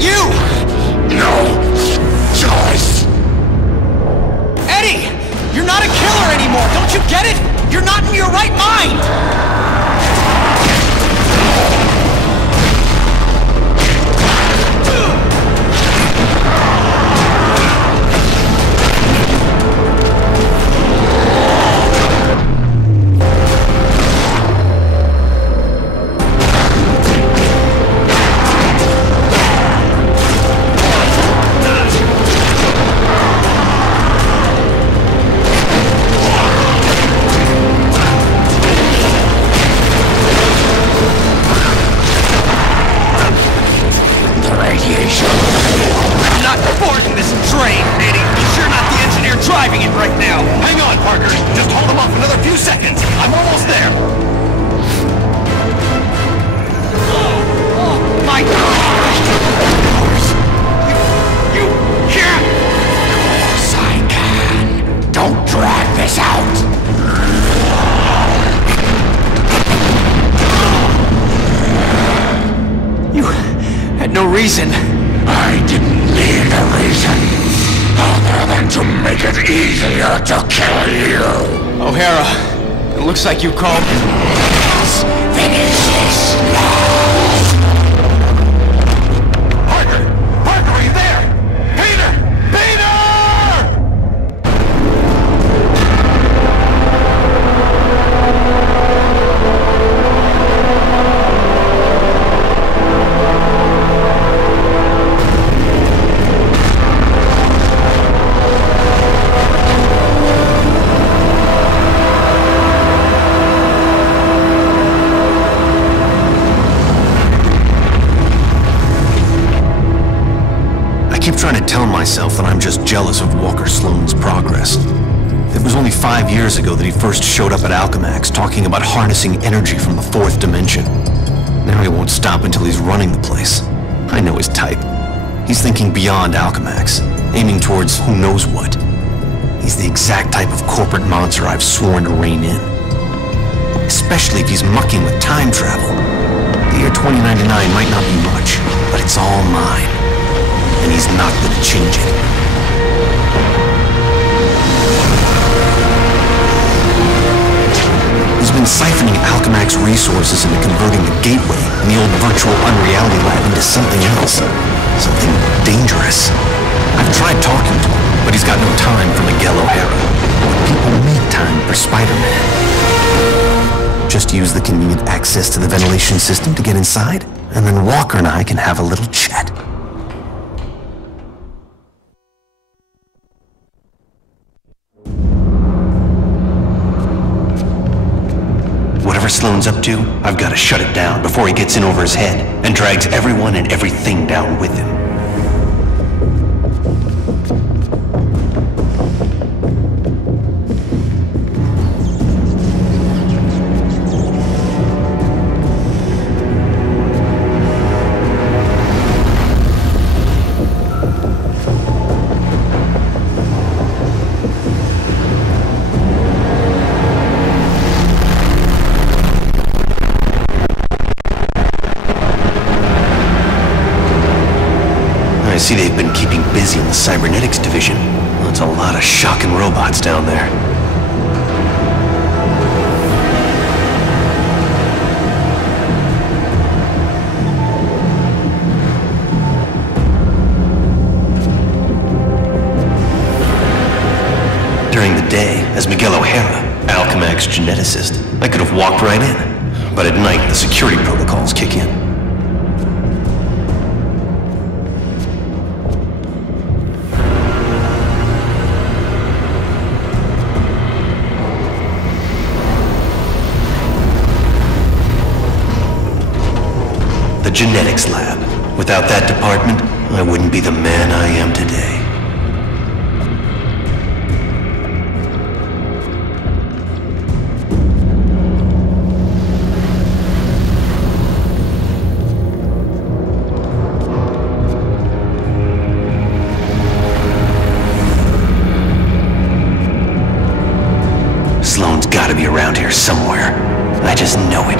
You! No choice! Eddie! You're not a killer anymore, don't you get it? You're not in your right mind! Driving it right now! Hang on, Parker! Just hold him off another few seconds! I'm almost there! Oh my God! You can't! Of course I can! Don't drag this out! You had no reason. I didn't need a reason. Other than to make it easier to kill you! O'Hara, it looks like you called. Let's finish this now! Parker! Parker, are you there? Peter! Peter! Trying to tell myself that I'm just jealous of Walker Sloan's progress. It was only 5 years ago that he first showed up at Alchemax talking about harnessing energy from the fourth dimension. Now he won't stop until he's running the place. I know his type. He's thinking beyond Alchemax, aiming towards who knows what. He's the exact type of corporate monster I've sworn to rein in. Especially if he's mucking with time travel. The year 2099 might not be much, but it's all mine. And he's not gonna change it. He's been siphoning Alchemax resources into converting the gateway and the old virtual unreality lab into something else. Something dangerous. I've tried talking to him, but he's got no time for Miguel O'Hara. People make time for Spider-Man. Just use the convenient access to the ventilation system to get inside, and then Walker and I can have a little chat. Whatever Sloan's up to, I've got to shut it down before he gets in over his head and drags everyone and everything down with him. I see they've been keeping busy in the cybernetics division. That's a lot of shocking robots down there. During the day, as Miguel O'Hara, Alchemax geneticist, I could have walked right in. But at night, the security protocols kick in. The genetics lab. Without that department, I wouldn't be the man I am today. Sloan's gotta be around here somewhere. I just know it.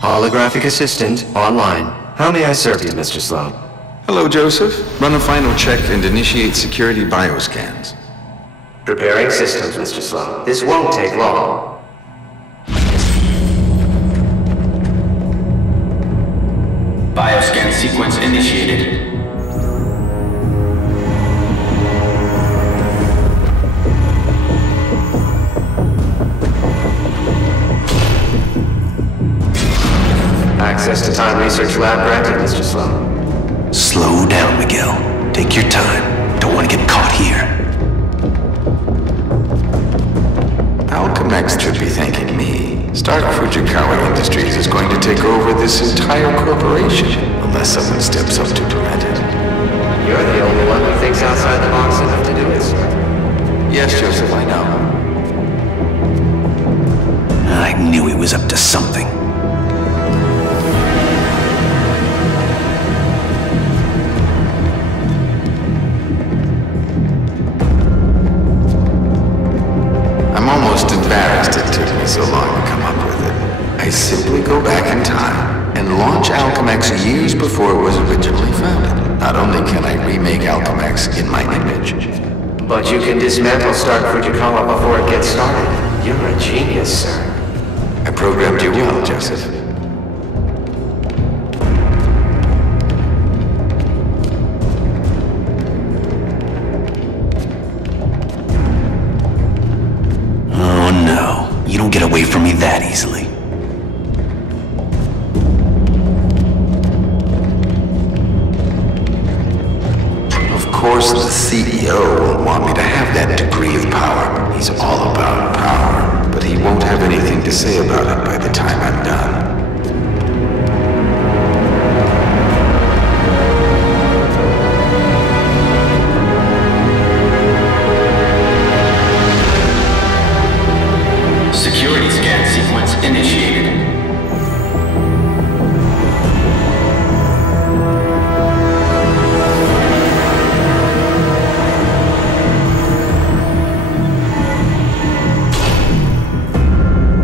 Holographic assistant online. How may I serve you, Mr. Sloan? Hello, Joseph. Run a final check and initiate security bioscans. Preparing systems, Mr. Sloan. This won't take long. Bioscan sequence initiated. Access to Time Research Lab granted, Mr. Sloan. Slow down, Miguel. Take your time. Don't want to get caught here. Alchemax should be thanking me. Stark Fujikawa Industries is going to take over this entire corporation, unless someone steps up to prevent it. You're the only one who thinks outside the box enough to do it, sir. Yes, Joseph, I know. I knew he was up to something. I'm almost embarrassed it took me so long to come up with it. I simply go back in time and launch Alchemax years before it was originally founded. Not only can I remake Alchemax in my image, But you can dismantle Stark Fujikawa before it gets started. You're a genius, sir. I programmed you well, Joseph. Oh no, you don't get away from me that easily. Of course, the CEO won't want me to have that degree of power. He's all about power, but he won't have anything to say about it by the time I'm done. Security scan sequence initiated.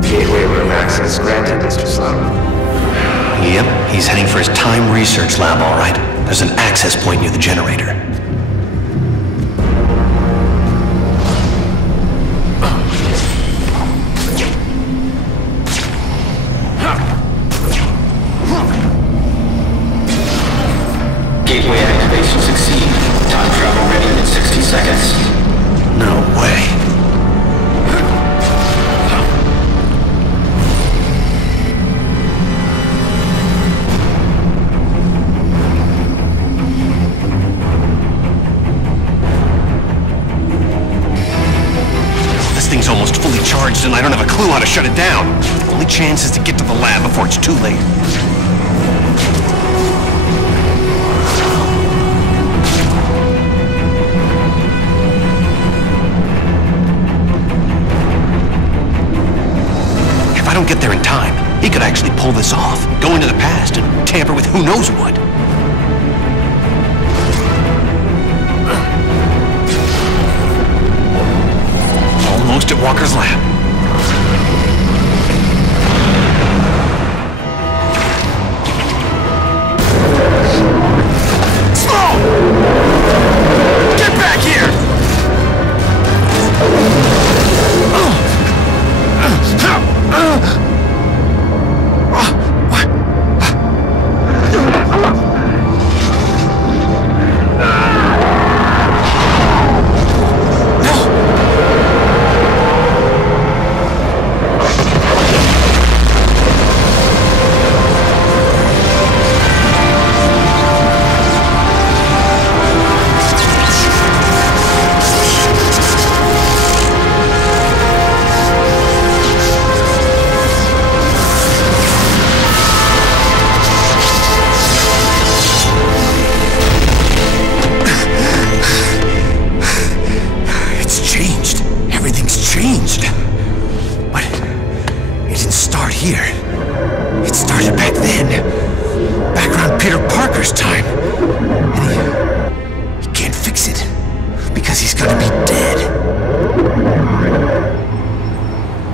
Gateway room access granted, Mr. Sloan. Yep, he's heading for his Time Research Lab, all right. There's an access point near the generator. Gateway activation succeed. Time travel ready in 60 seconds. No way. This thing's almost fully charged and I don't have a clue how to shut it down. Only chance is to get to the lab before it's too late. If I don't get there in time, he could actually pull this off, go into the past and tamper with who knows what. Almost at Walker's lab. Sloan! Get back here! Here. It started back then. Back around Peter Parker's time. And he can't fix it. Because he's gonna be dead.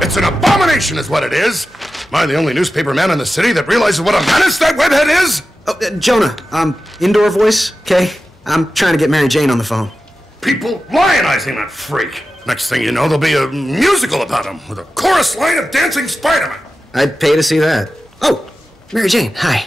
It's an abomination is what it is! Am I the only newspaper man in the city that realizes what a menace that webhead is? Oh, Jonah, indoor voice, okay? I'm trying to get Mary Jane on the phone. People lionizing that freak. Next thing you know, there'll be a musical about him with a chorus line of dancing Spider-Man. I'd pay to see that. Oh, Mary Jane, hi.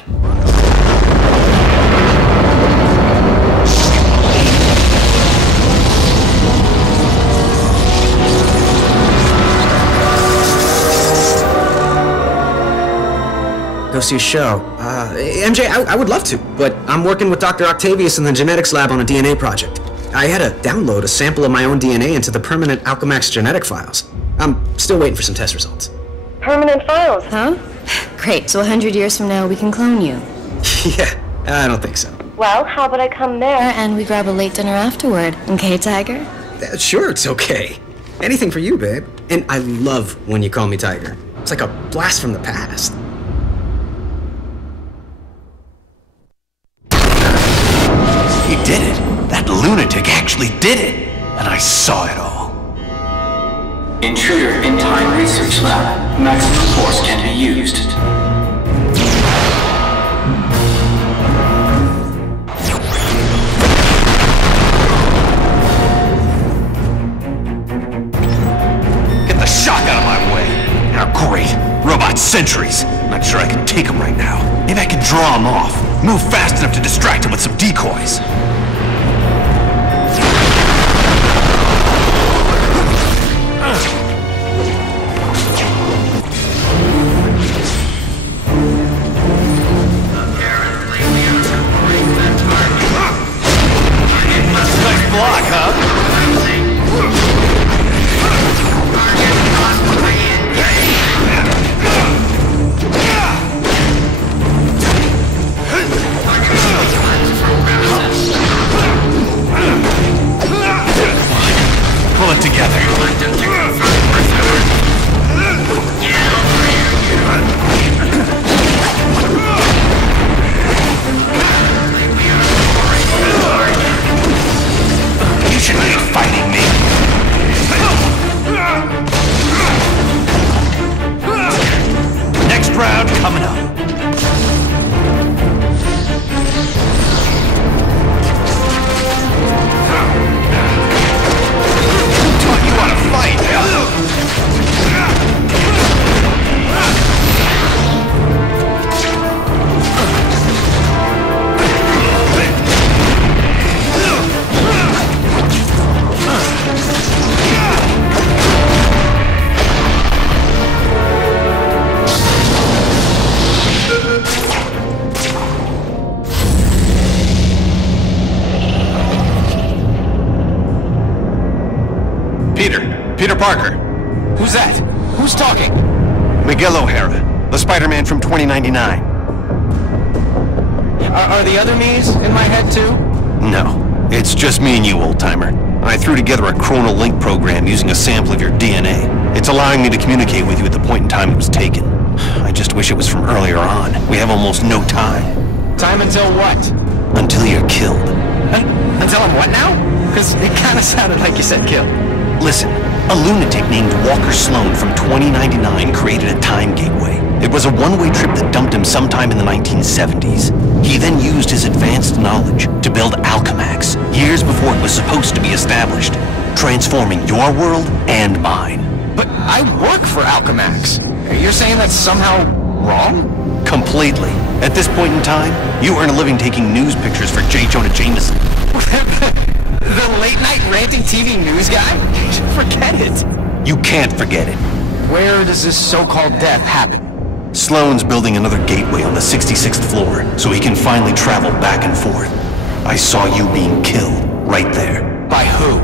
Go see a show. MJ, I would love to, but I'm working with Dr. Octavius in the genetics lab on a DNA project. I had to download a sample of my own DNA into the permanent Alchemax genetic files. I'm still waiting for some test results. Permanent files, huh? Great, so 100 years from now we can clone you. Yeah, I don't think so. Well, how about I come there and we grab a late dinner afterward, okay, Tiger? Sure, it's okay. Anything for you, babe. And I love when you call me Tiger. It's like a blast from the past. He did it. That lunatic actually did it. And I saw it all. Intruder in Time Research Lab. Maximum force can be used. Get the shock out of my way. How great. Robot sentries. Not sure I can take them right now. Maybe I can draw them off. Move fast enough to distract them with some decoys. Nice block, huh? Pull it together. You shouldn't be fighting me. Next round coming up. You want to fight, Peter Parker. Who's that? Who's talking? Miguel O'Hara, the Spider-Man from 2099. Are the other me's in my head too? No, it's just me and you, old-timer. I threw together a Chronal link program using a sample of your DNA. It's allowing me to communicate with you at the point in time it was taken. I just wish it was from earlier on. We have almost no time. Time until what? Until you're killed. Until I'm what now? Because it kind of sounded like you said kill. Listen, a lunatic named Walker Sloan from 2099 created a time gateway. It was a one-way trip that dumped him sometime in the 1970s. He then used his advanced knowledge to build Alchemax, years before it was supposed to be established, transforming your world and mine. But I work for Alchemax. You're saying that's somehow wrong? Completely. At this point in time, you earn a living taking news pictures for J. Jonah Jameson. The late-night ranting TV news guy? Forget it. You can't forget it. Where does this so-called death happen? Sloan's building another gateway on the 66th floor, so he can finally travel back and forth. I saw you being killed, right there. By who?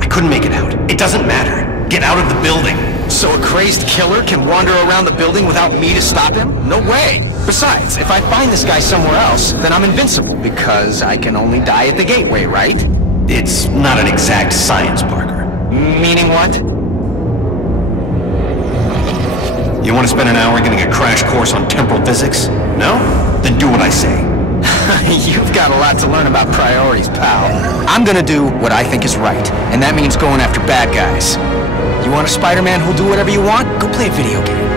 I couldn't make it out. It doesn't matter. Get out of the building. So a crazed killer can wander around the building without me to stop him? No way. Besides, if I find this guy somewhere else, then I'm invincible, because I can only die at the gateway, right? It's not an exact science, Parker. Meaning what? You want to spend an hour getting a crash course on temporal physics? No? Then do what I say. You've got a lot to learn about priorities, pal. I'm gonna do what I think is right, and that means going after bad guys. You want a Spider-Man who'll do whatever you want? Go play a video game.